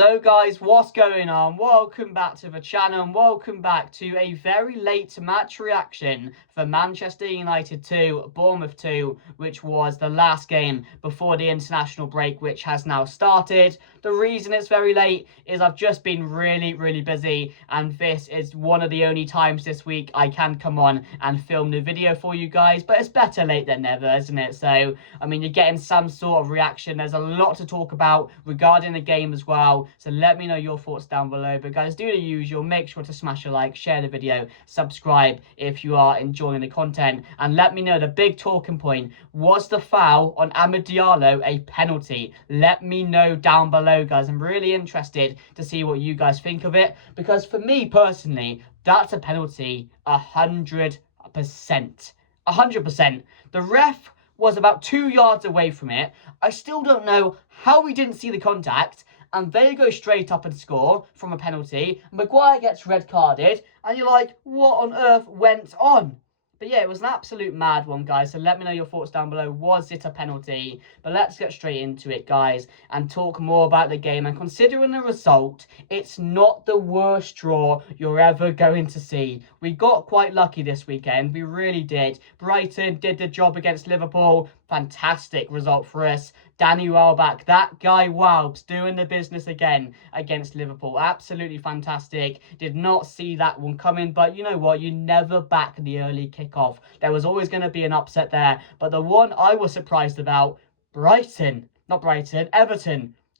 So guys, what's going on? Welcome back to the channel and welcome back to a very late match reaction for Manchester United 2, Bournemouth 2, which was the last game before the international break, which has now started. The reason it's very late is I've just been really busy, and this is one of the only times this week I can come on and film the video for you guys, but it's better late than never, isn't it? So, I mean, you're getting some sort of reaction. There's a lot to talk about regarding the game as well. So let me know your thoughts down below. But guys, do the usual. Make sure to smash a like, share the video, subscribe if you are enjoying the content. And let me know the big talking point. Was the foul on Amad Diallo a penalty? Let me know down below, guys. I'm really interested to see what you guys think of it. Because for me personally, that's a penalty 100%. 100%. The ref was about 2 yards away from it. I still don't know how we didn't see the contact, and they go straight up and score from a penalty. Maguire gets red carded, and you're like, what on earth went on? But yeah, it was an absolute mad one, guys. So let me know your thoughts down below. Was it a penalty? But let's get straight into it, guys, and talk more about the game. And considering the result, it's not the worst draw you're ever going to see. We got quite lucky this weekend. We really did. Brighton did the job against Liverpool. Fantastic result for us. Danny Welbeck, that guy Walbs doing the business again against Liverpool. Absolutely fantastic. Did not see that one coming, but you know what? You never back the early kickoff. There was always going to be an upset there. But the one I was surprised about, Everton.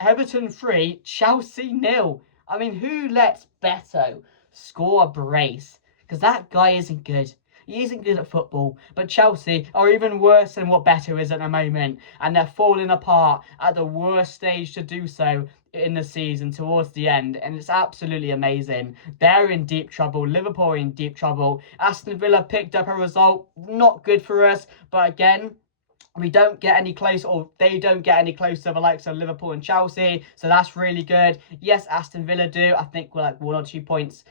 Everton 3, Chelsea 0. I mean, who lets Beto score a brace? Because that guy isn't good. He isn't good at football, but Chelsea are even worse than what Beto is at the moment, and they're falling apart at the worst stage to do so in the season towards the end, and it's absolutely amazing. They're in deep trouble. Liverpool are in deep trouble. Aston Villa picked up a result, not good for us, but again, we don't get any close, or they don't get any close to the likes of Liverpool and Chelsea, so that's really good. Yes, Aston Villa do. I think we're like 1 or 2 points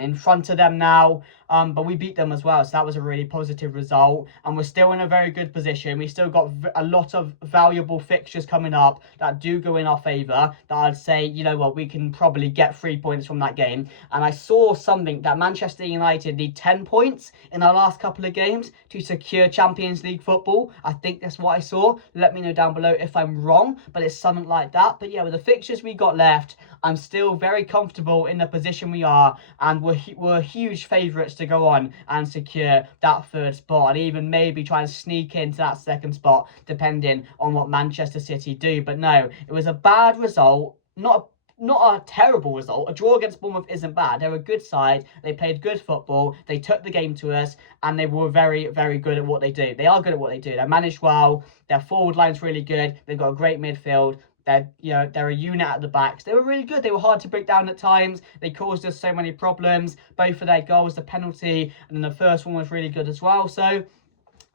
in front of them now, but we beat them as well, so that was a really positive result, and we're still in a very good position. We still got a lot of valuable fixtures coming up that do go in our favour, that I'd say, you know what, we can probably get 3 points from that game. And I saw something that Manchester United need 10 points in our last couple of games to secure Champions League football. I think that's what I saw. Let me know down below if I'm wrong, but it's something like that. But yeah, with the fixtures we got left, I'm still very comfortable in the position we are, and we're huge favourites to go on and secure that third spot, and even maybe try and sneak into that second spot, depending on what Manchester City do. But no, it was a bad result, not a terrible result. A draw against Bournemouth isn't bad. They're a good side. They played good football. They took the game to us, and they were very good at what they do. They are good at what they do. They managed well. Their forward line's really good. They've got a great midfield. They're a unit at the backs. They were really good. They were hard to break down at times. They caused us so many problems. Both of their goals, the penalty, and then the first one was really good as well. So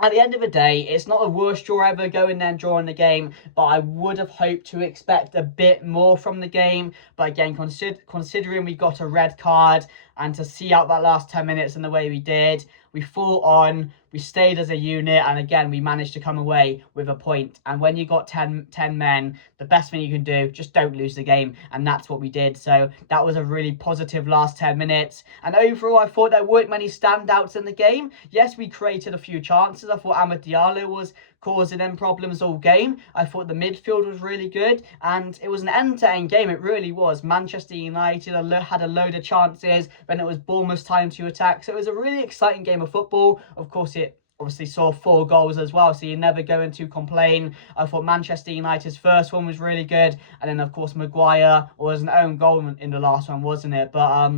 at the end of the day, it's not the worst draw ever going there and drawing the game, but I would have hoped to expect a bit more from the game. But again, considering we got a red card, and to see out that last 10 minutes in the way we did, we fought on, we stayed as a unit, and again, we managed to come away with a point. And when you got 10 men, the best thing you can do, just don't lose the game, and that's what we did. So that was a really positive last 10 minutes. And overall, I thought there weren't many standouts in the game. Yes, we created a few chances. I thought Amad Diallo was causing them problems all game. I thought the midfield was really good, and it was an end-to-end game. It really was. Manchester United had a load of chances, then it was Bournemouth's time to attack. So it was a really exciting game of football. Of course, it obviously saw 4 goals as well, so you're never going to complain. I thought Manchester United's first one was really good, and then of course Maguire was an own goal in the last one, wasn't it? But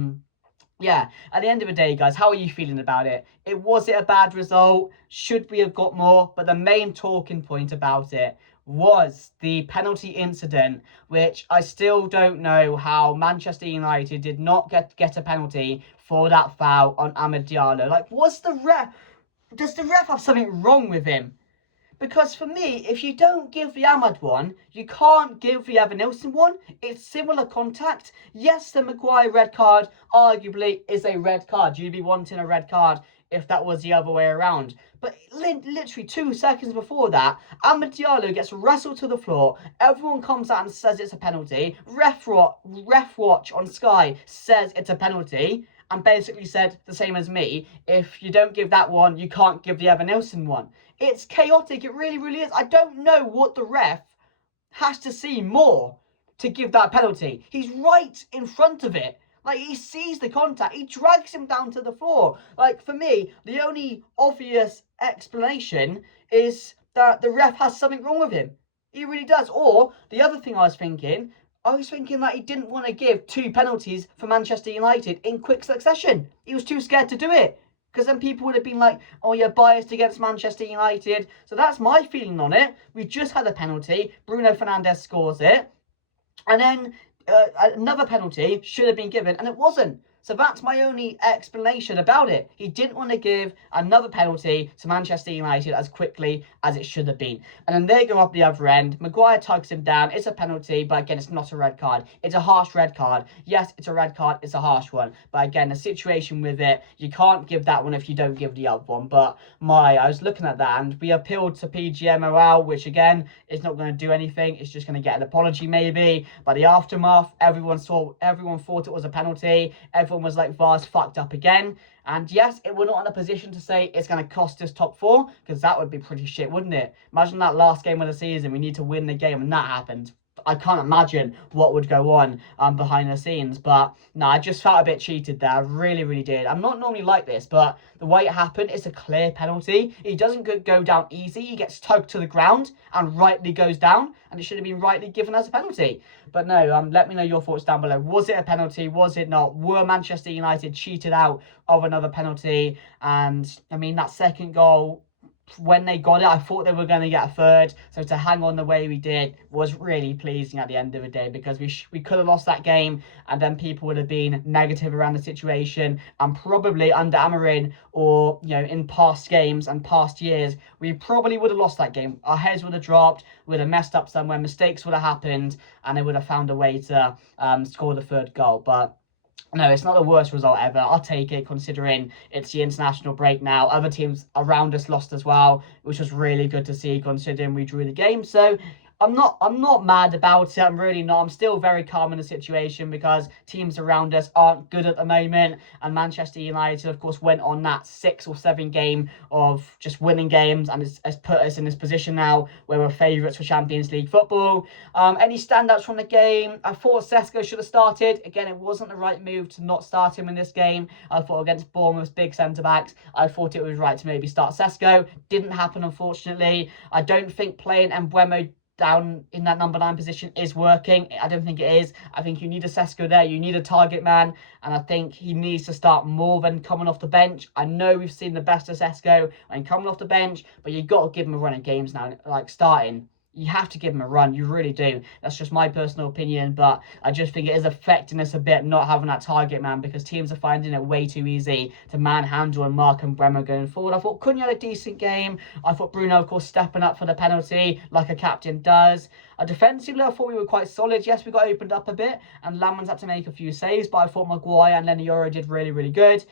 yeah, at the end of the day, guys, how are you feeling about it? Was it a bad result? Should we have got more? But the main talking point about it was the penalty incident, which I still don't know how Manchester United did not get a penalty for that foul on Amad Diallo. Like, does the ref have something wrong with him? Because for me, if you don't give the Amad one, you can't give the Evanilson one. It's similar contact. Yes, the Maguire red card arguably is a red card. You'd be wanting a red card if that was the other way around. But literally 2 seconds before that, Amad Diallo gets wrestled to the floor. Everyone comes out and says it's a penalty. Ref Watch on Sky says it's a penalty, and basically said the same as me. If you don't give that one, you can't give the Evan Nilsson one. It's chaotic. It really, really is. I don't know what the ref has to see more to give that penalty. He's right in front of it. Like, he sees the contact. He drags him down to the floor. Like, for me, the only obvious explanation is that the ref has something wrong with him. He really does. Or, the other thing I was thinking that he didn't want to give 2 penalties for Manchester United in quick succession. He was too scared to do it. Because then people would have been like, oh, you're biased against Manchester United. So that's my feeling on it. We just had a penalty. Bruno Fernandes scores it. And then another penalty should have been given, and it wasn't. So that's my only explanation about it. He didn't want to give another penalty to Manchester United as quickly as it should have been. And then they go up the other end. Maguire tugs him down. It's a penalty, but again, it's not a red card. It's a harsh red card. Yes, it's a red card. It's a harsh one. But again, the situation with it, you can't give that one if you don't give the other one. But I was looking at that, and we appealed to PGMOL, which again is not going to do anything. It's just going to get an apology maybe. But the aftermath, everyone thought it was a penalty. Everyone was like, VAR's fucked up again. And yes, we're not in a position to say it's going to cost us top 4, because that would be pretty shit, wouldn't it? Imagine that last game of the season, we need to win the game, and that happened. I can't imagine what would go on behind the scenes. But no, I just felt a bit cheated there. I really, really did. I'm not normally like this, but the way it happened, it's a clear penalty. He doesn't go down easy. He gets tugged to the ground and rightly goes down, and it should have been rightly given as a penalty. But no, let me know your thoughts down below. Was it a penalty? Was it not? Were Manchester United cheated out of another penalty? And I mean, that second goal, when they got it, I thought they were going to get a third. So to hang on the way we did was really pleasing at the end of the day, because we could have lost that game, and then people would have been negative around the situation, and probably under Amorim, or in past games and past years, we probably would have lost that game. Our heads would have dropped, would have messed up somewhere, mistakes would have happened, and they would have found a way to score the third goal. But no, it's not the worst result ever. I'll take it, considering it's the international break now. Other teams around us lost as well, which was really good to see, considering we drew the game. So I'm not mad about it. I'm really not. I'm still very calm in the situation, because teams around us aren't good at the moment. And Manchester United, of course, went on that 6 or 7 game of just winning games, and has put us in this position now where we're favourites for Champions League football. Any standouts from the game? I thought Sesko should have started. Again, it wasn't the right move to not start him in this game. I thought against Bournemouth's big centre-backs, I thought it was right to maybe start Sesko. Didn't happen, unfortunately. I don't think playing Mbeumo down in that number 9 position is working. I don't think it is. I think you need a Sesko there. You need a target man. And I think he needs to start more than coming off the bench. I know we've seen the best of Sesko and coming off the bench, but you've got to give him a run of games now, like starting. You have to give him a run. You really do. That's just my personal opinion, but I just think it is affecting us a bit not having that target man, because teams are finding it way too easy to manhandle and mark and Bremer going forward. I thought Cunha had a decent game. I thought Bruno, of course, stepping up for the penalty like a captain does. Defensively, I thought we were quite solid. Yes, we got opened up a bit, and Lamans had to make a few saves, but I thought Maguire and Lenny Yoro did really, really good.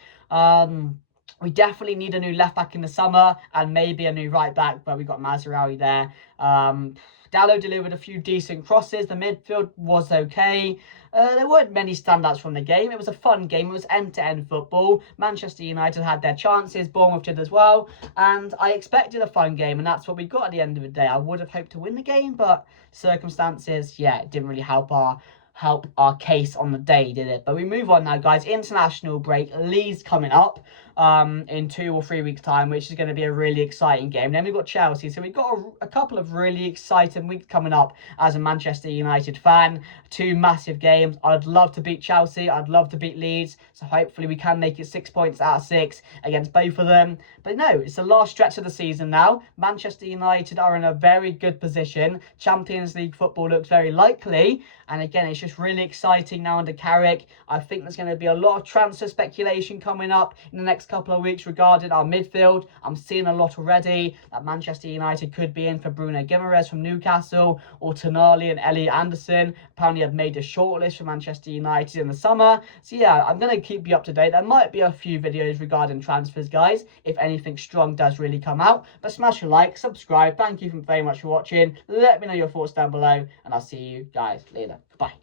We definitely need a new left back in the summer, and maybe a new right back, but we got Mazraoui there. Dallo delivered a few decent crosses. The midfield was okay. There weren't many standouts from the game. It was a fun game. It was end-to-end football. Manchester United had their chances. Bournemouth did as well. And I expected a fun game, and that's what we got at the end of the day. I would have hoped to win the game, but circumstances, it didn't really help our case on the day, did it? But we move on now, guys. International break. Leeds coming up in 2 or 3 weeks' time, which is going to be a really exciting game. Then we've got Chelsea. So we've got a couple of really exciting weeks coming up as a Manchester United fan. 2 massive games. I'd love to beat Chelsea. I'd love to beat Leeds. So hopefully we can make it 6 points out of 6 against both of them. But no, it's the last stretch of the season now. Manchester United are in a very good position. Champions League football looks very likely. And again, it's just really exciting now under Carrick. I think there's going to be a lot of transfer speculation coming up in the next couple of weeks regarding our midfield. I'm seeing a lot already that Manchester United could be in for Bruno Guimaraes from Newcastle, or Tonali and Elliot Anderson. Apparently have made a shortlist for Manchester United in the summer. So yeah, I'm going to keep you up to date. There might be a few videos regarding transfers, guys, if anything strong does really come out. But smash a like, subscribe. Thank you very much for watching. Let me know your thoughts down below, and I'll see you guys later. Goodbye.